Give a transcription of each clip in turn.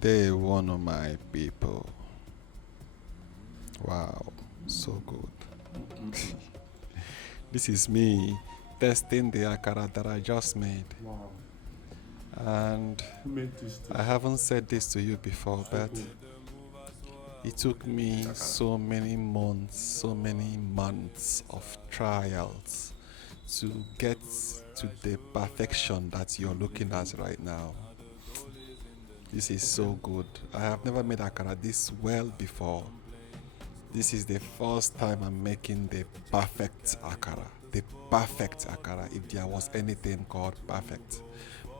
Day one of my people. Wow, so good. This is me testing the Akara that I just made. Wow. And Who made this dish? I haven't said this to you before, but good. it took me so many months of trials to get to the perfection that you're looking at right now. This is so good. I have never made Akara this well before. This is the first time I'm making the perfect Akara. The perfect Akara, if there was anything called perfect.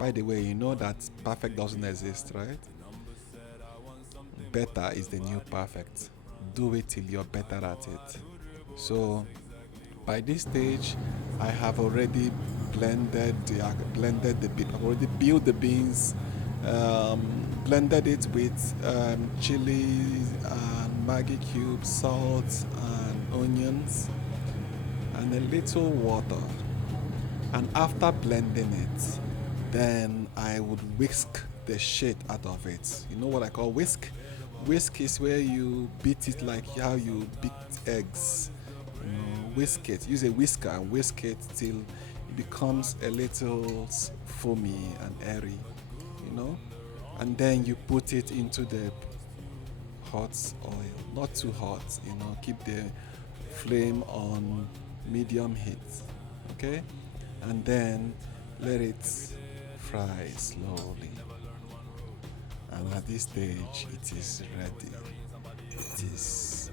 By the way, you know that perfect doesn't exist, right? Better is the new perfect. Do it till you're better at it. So by this stage, I have already blended the beans. I've already peeled the beans, blended it with chilies and Maggi cubes, salt and onions, and a little water. And after blending it, then I would whisk the shit out of it. You know what I call whisk? Whisk is where you beat it like how you beat eggs. You know, whisk it. Use a whisker and whisk it till it becomes a little foamy and airy. You know, and then you put it into the hot oil, not too hot. You know, keep the flame on medium heat. Okay, and then let it fry slowly. And at this stage, it is ready. It is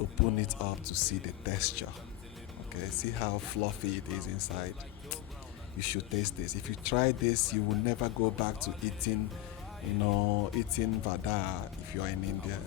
open it up to see the texture. Okay, see how fluffy it is inside. You should taste this. If you try this, you will never go back to eating, eating vada if you are in India.